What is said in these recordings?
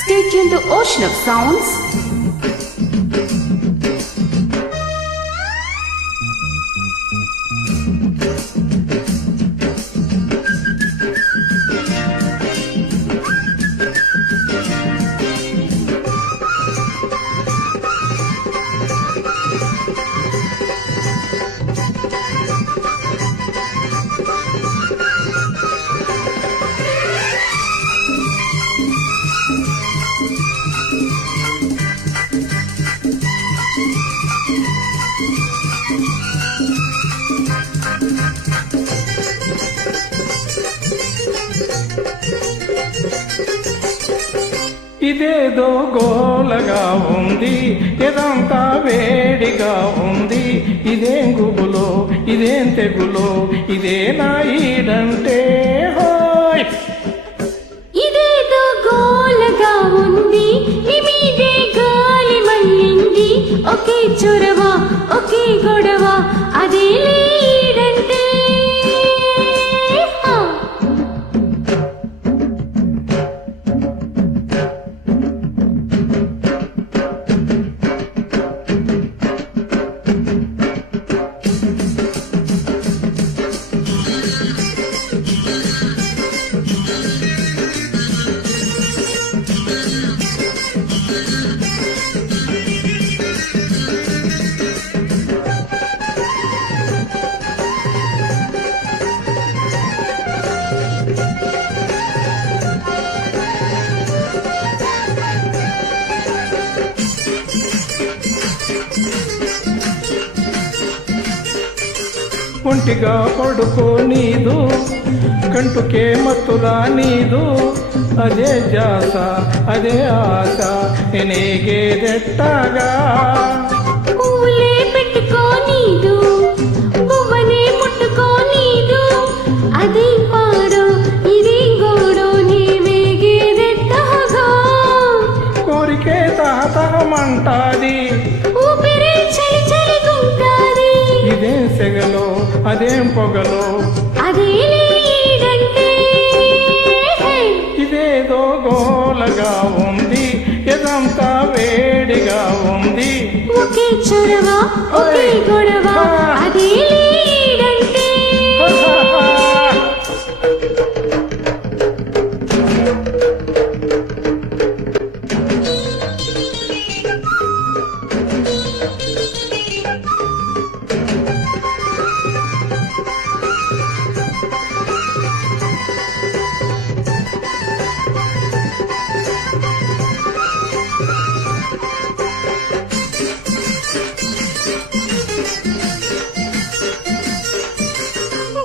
Stay tuned to Ocean of Sounds. ఇదేదో గోలగా ఉంది, ఎదంతా వేడిగా ఉంది. ఇదేం గుబులో, ఇదేం తెగులో, ఇదే నా ఈడంటే హాయ్. ఇదేదో గోలగా ఉంది, ఇమీదే గాలి మళ్ళింది. ఒకే చొరవ, ఒకే గొడవ, అదే ఈడంటే ఒంటిగా పడుకో నీదు, కంటుకే మత్తులా నీదు. అదే జాస, అదే ఆశ, నేనేగేదెట్టాగా. పూలే పెట్టుకో నీదు, పువ్వనే ముట్టుకో నీదు. అదే పాడో, ఇదే గోడో, నీ వేగేదెట్టాగా. కోరికే తహతహమంటాది, ఊపిరే చలి చలిగుంటాది. ఇదేం సెగలో, అదేం పొగలో, అదే ఈడంటే ఇదేదో గోలగా ఉంది, ఎదంతా వేడిగా ఉంది. ఒకే చొరవ, ఒకే గొడవ, అదే ఈడంటే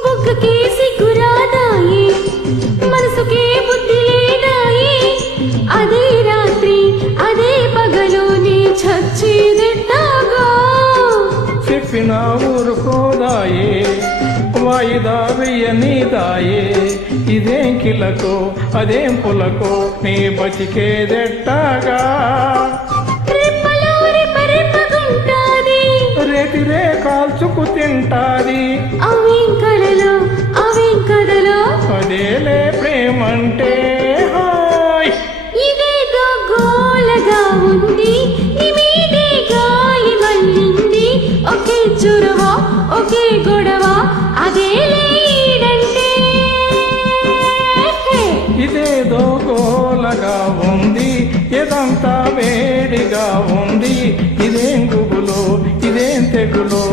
బుగ్గకే సిగ్గురాదాయి, మనసుకే బుద్ధి లేదాయి. అదే రాత్రి, అదే పగలోనే చచ్చేదెట్టాగా. చెప్పిన ఊరుకోదాయే, వాయిదా వెయ్యనీదాయే. ఇదేం కిలకో, అదేం పులకో, నీ బతికేదెట్టాగా. రెప్పలో రెప్పరెప్పగుంటాది, రేతిరే కాల్చుకు తింటాది. అవేం కలలో, అవేం కథలో, అదేలే ప్రేమంటే హాయ్. ఇదేదో గోలగా ఉంది, ఇమీదే గాలి మళ్ళింది. ఒకే చొరవ, ఒకే గొడవ, అదే ఈడంటే ఇదేదో గోలగా ఉంది, ఎదంతా వేడిగా ఉంది. ఇదేం గుబులో, ఇదేం తెగులో,